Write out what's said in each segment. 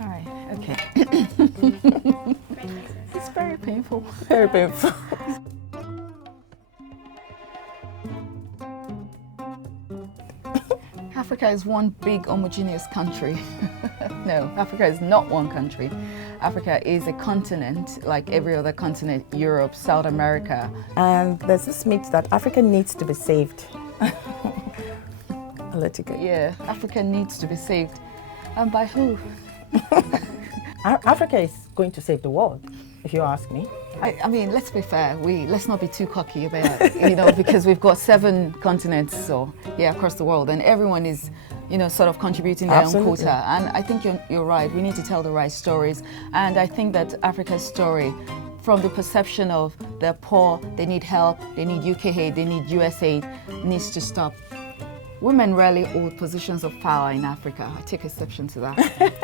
All right. Okay. It's very painful. Very painful. Africa is one big homogeneous country. No, Africa is not one country. Africa is a continent like every other continent, Europe, South America. And there's this myth that Africa needs to be saved. I'll let you go. Yeah, Africa needs to be saved. And by who? Africa is going to save the world, if you ask me. I mean, let's be fair. Let's not be too cocky about it, because we've got 7 continents, across the world, and everyone is, sort of contributing their own quota. And I think you're right. We need to tell the right stories. And I think that Africa's story, from the perception of they're poor, they need help, they need UK aid, they need US aid, needs to stop. Women rarely hold positions of power in Africa. I take exception to that.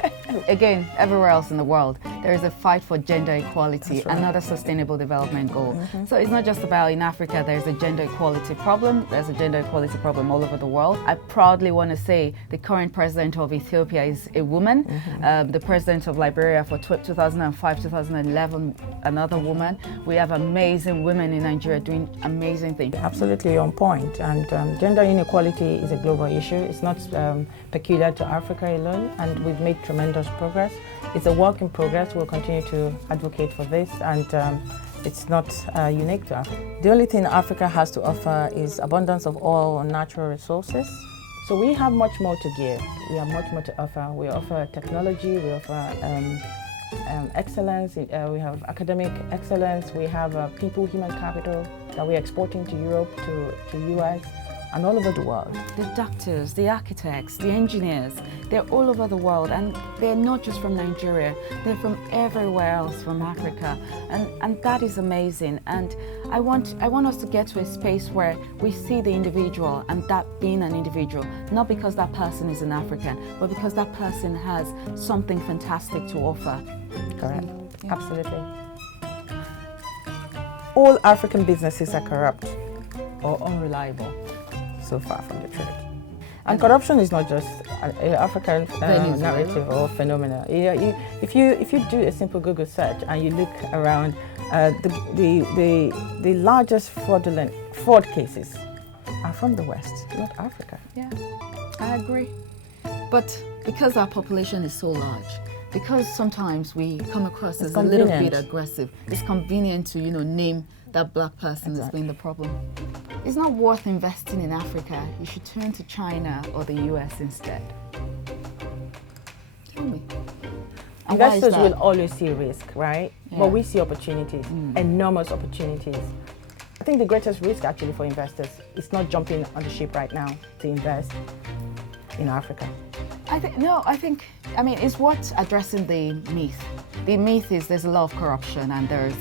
Again, everywhere else in the world, there is a fight for gender equality, another sustainable development goal. So it's not just about in Africa, there's a gender equality problem. There's a gender equality problem all over the world. I proudly want to say the current president of Ethiopia is a woman. The president of Liberia for 2005, 2011, another woman. We have amazing women in Nigeria doing amazing things. Absolutely on point. And gender inequality is a global issue. It's not peculiar to Africa alone, and we've made tremendous progress. It's a work in progress. We'll continue to advocate for this, and it's not unique to Africa. The only thing Africa has to offer is abundance of oil and natural resources. So we have much more to give. We have much more to offer. We offer technology, we offer excellence, we have academic excellence, we have people, human capital that we're exporting to Europe, to US, and all over the world. The doctors, the architects, the engineers, they're all over the world, and they're not just from Nigeria, they're from everywhere else from Africa, and that is amazing. And I want us to get to a space where we see the individual and that being an individual, not because that person is an African, but because that person has something fantastic to offer. Correct. Yeah. Absolutely. All African businesses are corrupt or unreliable. So far from the truth. And corruption is not just an African narrative or phenomenon. If you do a simple Google search and you look around, the largest fraud cases are from the West, not Africa. Yeah, I agree. But because our population is so large, because sometimes we come across as a little bit aggressive, it's convenient to name that black person as being the problem. It's not worth investing in Africa. You should turn to China or the US instead. Tell me. Investors will always see risk, right? Yeah. But we see opportunities, enormous opportunities. I think the greatest risk actually for investors is not jumping on the ship right now to invest in Africa. I think it's what addressing the myth. The myth is there's a lot of corruption and there's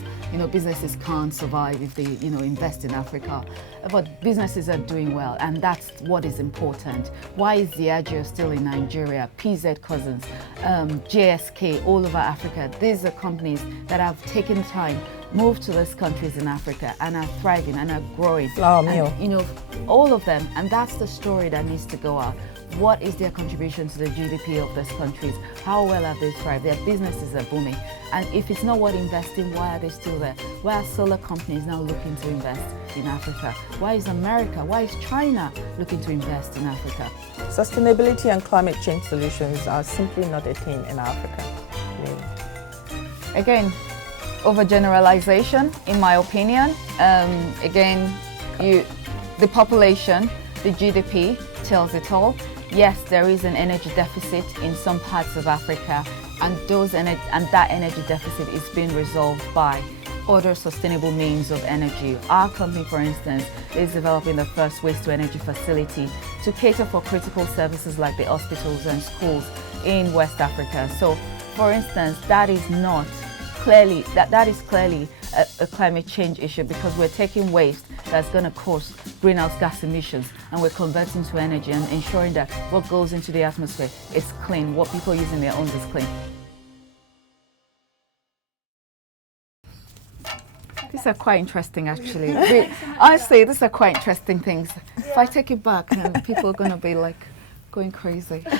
businesses can't survive if they, invest in Africa. But businesses are doing well, and that's what is important. Why is Diageo still in Nigeria? PZ Cousins, JSK, all over Africa. These are companies that have taken time, moved to these countries in Africa, and are thriving and are growing. Flour mill. All of them, and that's the story that needs to go out. What is their contribution to the GDP of these countries? How well have they thrived? Their businesses are booming. And if it's not worth investing, why are they still there? Why are solar companies now looking to invest in Africa? Why is China looking to invest in Africa? Sustainability and climate change solutions are simply not a thing in Africa. Really. Again, overgeneralization, in my opinion. The population, the GDP tells it all. Yes, there is an energy deficit in some parts of Africa, and that energy deficit is being resolved by other sustainable means of energy. Our company, for instance, is developing the first waste-to-energy facility to cater for critical services like the hospitals and schools in West Africa. So, for instance, that is clearly a climate change issue, because we're taking waste that's going to cause greenhouse gas emissions and we're converting to energy and ensuring that what goes into the atmosphere is clean, what people use in their homes is clean. These are quite interesting, actually. Honestly, these are quite interesting things. If I take it back, then people are going to be like going crazy.